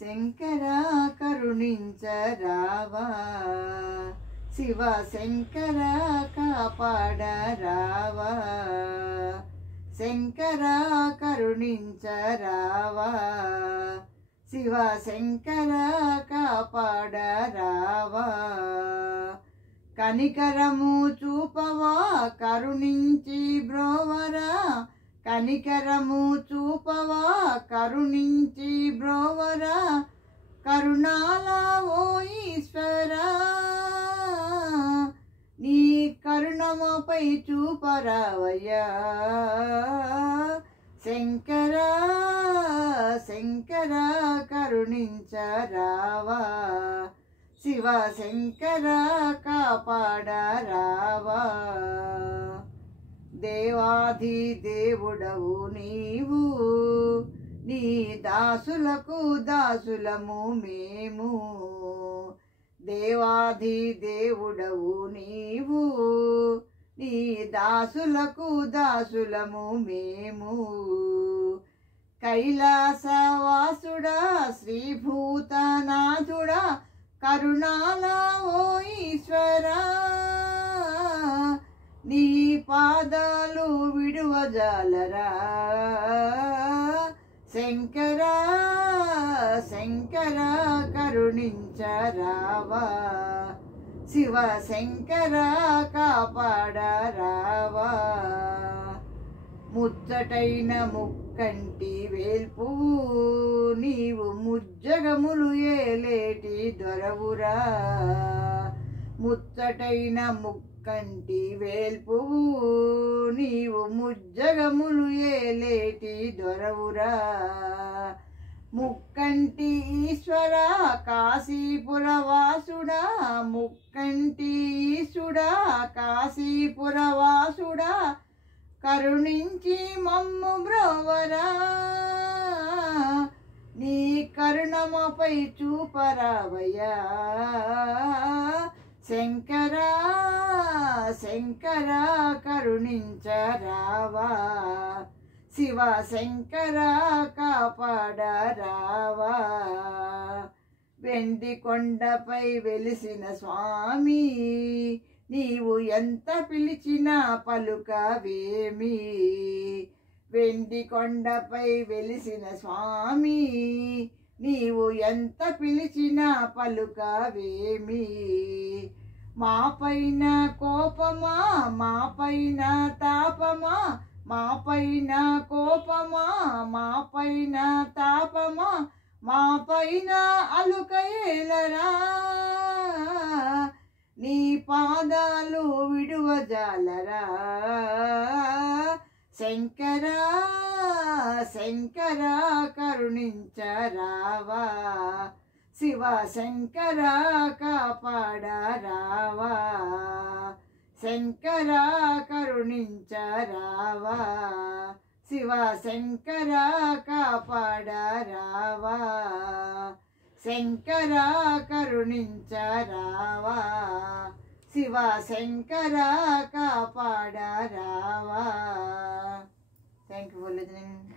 శంకర కరుణించరావా, శివ శంకర కాపాడరావా, శంకర కరుణించరావా, శివ శంకర కాపాడరావా. కనికరము చూపవా కరుణించి బ్రోవరా, కనికరము చూపవా కరుణించి బ్రోవరా, కరుణాల ఓ ఈశ్వరా, నీ కరుణమపై చూపరావయ్యా. శంకర శంకర కరుణించరావా, శివ శంకర కాపాడరావా. దేవాది దేవుడవు నీవు, నీ దాసులకు దాసులము మేము. దేవాది దేవుడవు నీవు, నీ దాసులకు దాసులము మేము. కైలాసవాసుడా శ్రీభూతనాథుడా, కరుణాల ఓ ఈశ్వరా, నీ పాదాలు విడువజాలరా. శంకర శంకర కరుణించరావా, శివ శంకర కాపాడరావా. ముచ్చటైన ముక్కంటి వేల్పువు నీవు, ముజ్జగములు ఏలేటి దొరవురా. ముచ్చటైన ముక్కంటి వేల్పువు నీవు, ముజ్జగములు ఏలేటి దొరవురా. ముక్కంటి ఈశ్వరా కాశీపురవాసుడా, ముక్కంటి ఈశ్వరా కాశీపురవాసుడా, కరుణించి మమ్ము బ్రోవరా, నీ కరుణమపై చూపరావయ్యా. శంకర శంకర కరుణించరావా, శివ శంకర కాపాడరావా. వెండి కొండపై వెలిసిన స్వామి, నీవు ఎంత పిలిచినా పలుకవేమి. వెండి కొండపై వెలిసిన స్వామి, నీవు ఎంత పిలిచినా పలుకవేమి. మాపైన కోపమా మాపైన తాపమా, మాపైన కోపమా మాపైన తాపమా, మాపైన అలుకయేలరా, నీ పాదాలు విడువజాలరా. శంకర శంకర కరుణించరావా, శివ శంకర కాపాడరావా. శంకర కరుణించరావా, శివ శంకర కాపాడరావా. శంకర కరుణించరావా, శివ శంకర కాపాడరావా. Thank you for listening.